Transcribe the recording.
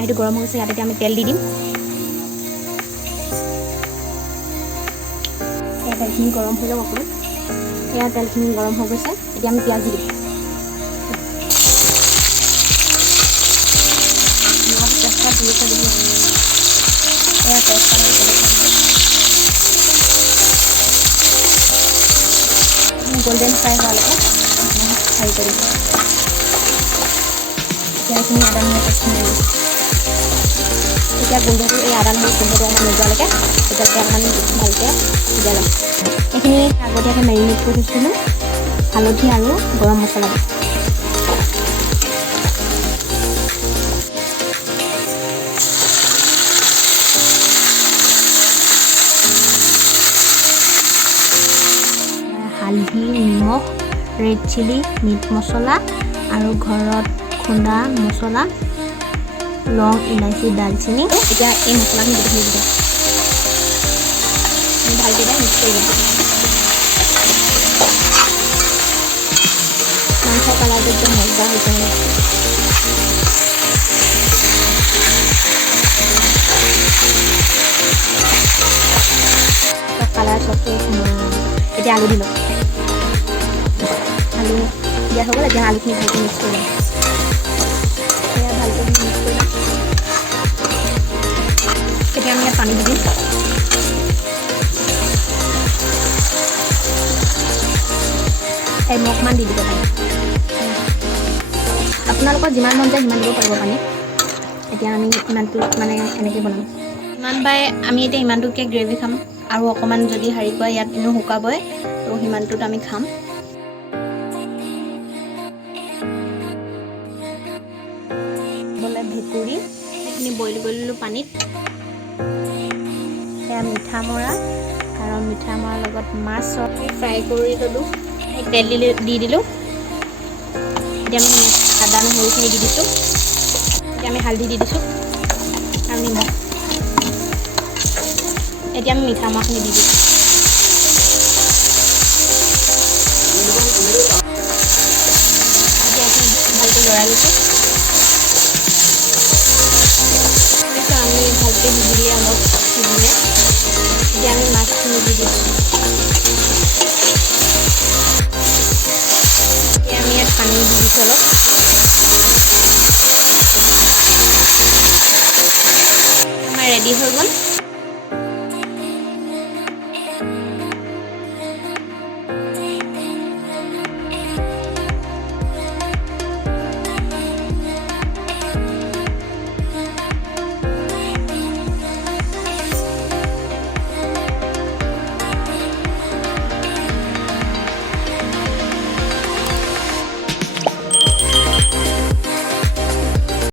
কেৰাহীটো গৰম হৈ গৈছে, ইয়াত এতিয়া আমি তেল দি দিম। এয়া তেলখিনি গৰম হৈ লওক অকণমান। এয়া তেলখিনি গৰম হৈ গৈছে, এতিয়া আমি পিঁয়াজ দি দিম। তেজপাত জলকীয়া দি দিম। এয়া তেজপাত আৰু জলকীয়া দি দিম। গোল্ডেন ফ্ৰাই হোৱালৈকে ফ্ৰাই কৰি দিম। এতিয়া এইখিনি আদা নহৰু পেষ্টখিনি দিম। এতিয়া গোন্ধটো এই আদা নহৰু গোন্ধটো অকণমান নোযোৱালৈকে তেতিয়ালৈকে অকণমান ভালকৈ সিজাই ল'ম। এইখিনি আগতীয়াকৈ মেৰিনেট কৰি থৈছিলোঁ হালধি আৰু গৰম মছলা দি। হালধি, নিমখ, ৰেড চিলি, মিট মছলা আৰু ঘৰত খুন্দা মছলা, লং, ইলাচি, দালচেনি। এতিয়া এই মছলাখিনি গোটেইখিনি দি দিম। ভালকৈ মিক্স কৰি দিম। মাংসৰ কালাৰটো একদম মজা হৈছে মানে। কালাৰ চবটো এতিয়া আলু দি লওঁ। আলু দিয়া হৈ গ'ল, এতিয়া আলুখিনি ভালকৈ মিক্স কৰি ল'ম। সেয়া ভালকৈ মিক্স কৰি ল'ম। এতিয়া আমি ইয়াত পানী দি দিম। এমগমান দি দিব পানী। আপোনালোকৰ যিমান মন যায় সিমান দিব পাৰিব পানী। এতিয়া আমি ইমানটো মানে এনেকৈ বনাম। ইমান বাই আমি এতিয়া ইমানটোকে গ্ৰেভি খাম, আৰু অকণমান যদি হেৰি কৰে ইয়াত এনেও শুকাবই, তো সিমানটোত আমি খাম। ভেকুৰি সেইখিনি বইল কৰি ল'লোঁ পানীত। সেয়া মিঠা মৰা, কাৰণ মিঠা মৰাৰ লগত মাছ ফ্ৰাই কৰি ল'লোঁ। তেল দি দিলোঁ। এতিয়া আমি আদা নহৰুখিনি দি দিছোঁ। এতিয়া আমি হালধি দি দিছোঁ আৰু নিমখ। এতিয়া আমি মিঠা মৰাখিনি দি দিছোঁ। এতিয়া ভালকৈ লৰাই লৈছোঁ। আমি ভালকৈ সিজিলে অলপ সিজিলে এতিয়া আমি মাছখিনি দি দিছোঁ। এতিয়া আমি ইয়াত পানী দি দিছোঁ অলপ। আমাৰ ৰেডি হৈ গ'ল।